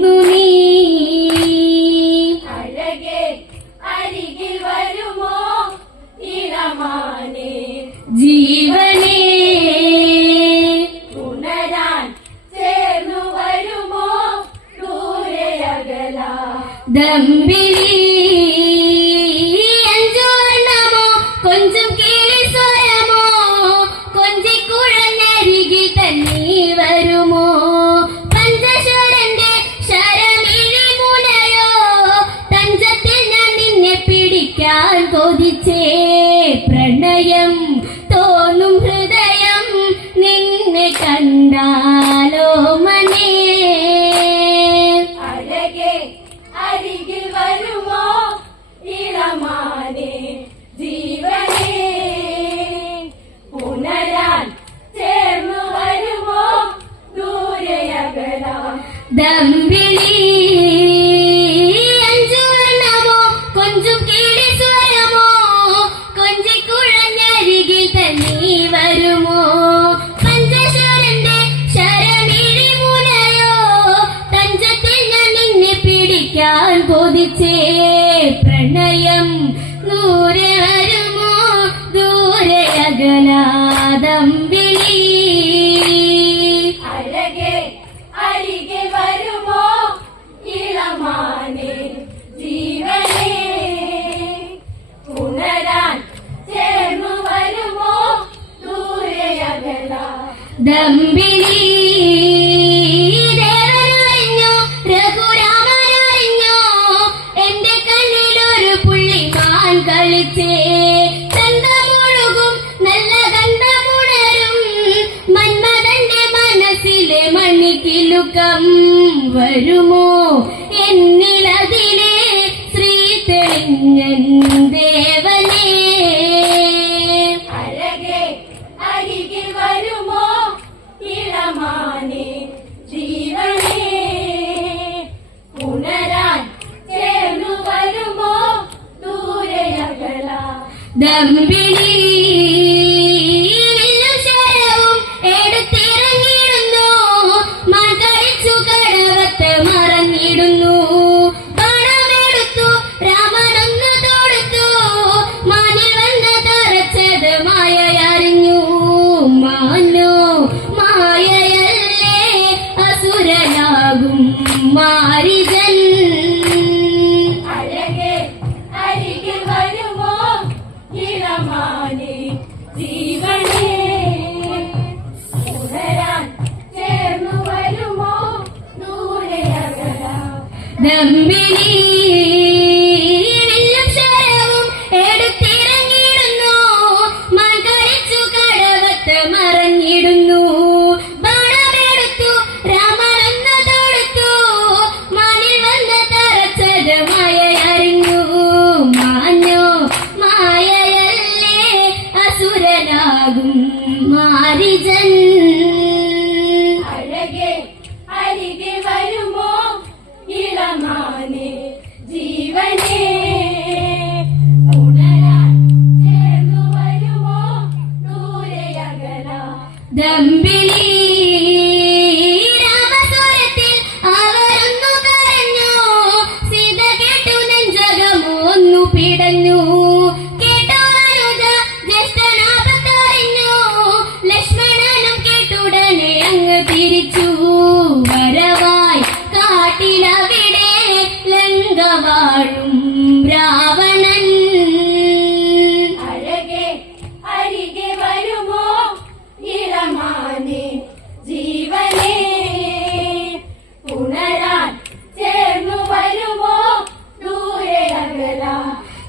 നിന്നു നീ. അരികിൽ വരുമോ? ഇളമാനെ ജീവനെ. ഉണരാൻ ചേർന്നു വരുമോ? ദൂരെ അകല. ദമ്പിലി കഴിക്കാൻ കൊതിച്ചേ പ്രണയം തോന്നും ഹൃദയം നിന്നെ കണ്ടാൽ ചേ പ്രണയം നൂരെ വരുമോ ദൂരെ അകലാദം വിളി. അഴകെ അരികെ വരുമോ? ഇളമാനെ ജീവനെ. ഉണരാൻ ചേർന്നു വരുമോ? ദൂരെ അകലാ ദം വിളി. മനസ്സിലെ മണികിലുക്കം വരുമോ? എന്നിലതിലെ ശ്രീ തെളിഞ്ഞൻ ദേവനേ. അഴകെ അരികിൽ വരുമോ? ഇളമാനേ ജീവനേ. പുനരാൻ ചേർന്നു വരുമോ? ദൂരയകള ദമ്പി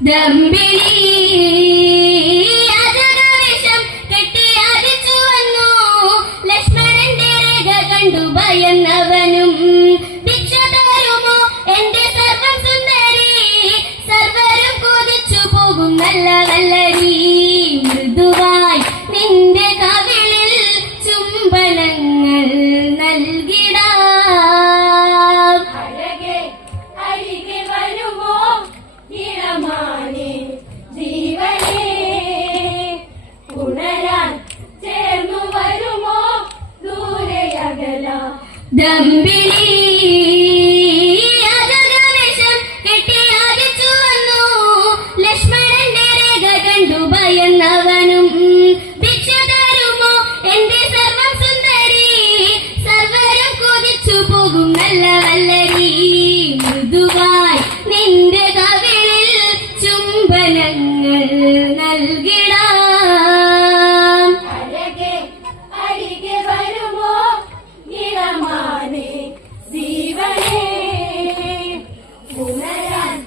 അകലാം believe. ഉണരാൻ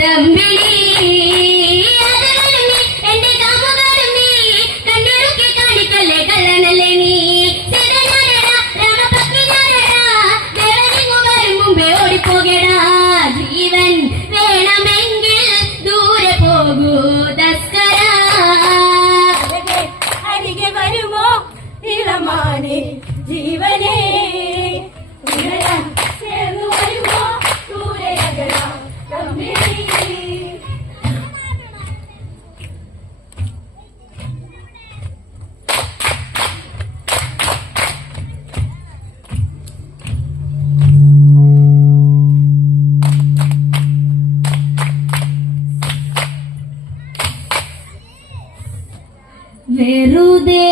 അകലാ వెరుదే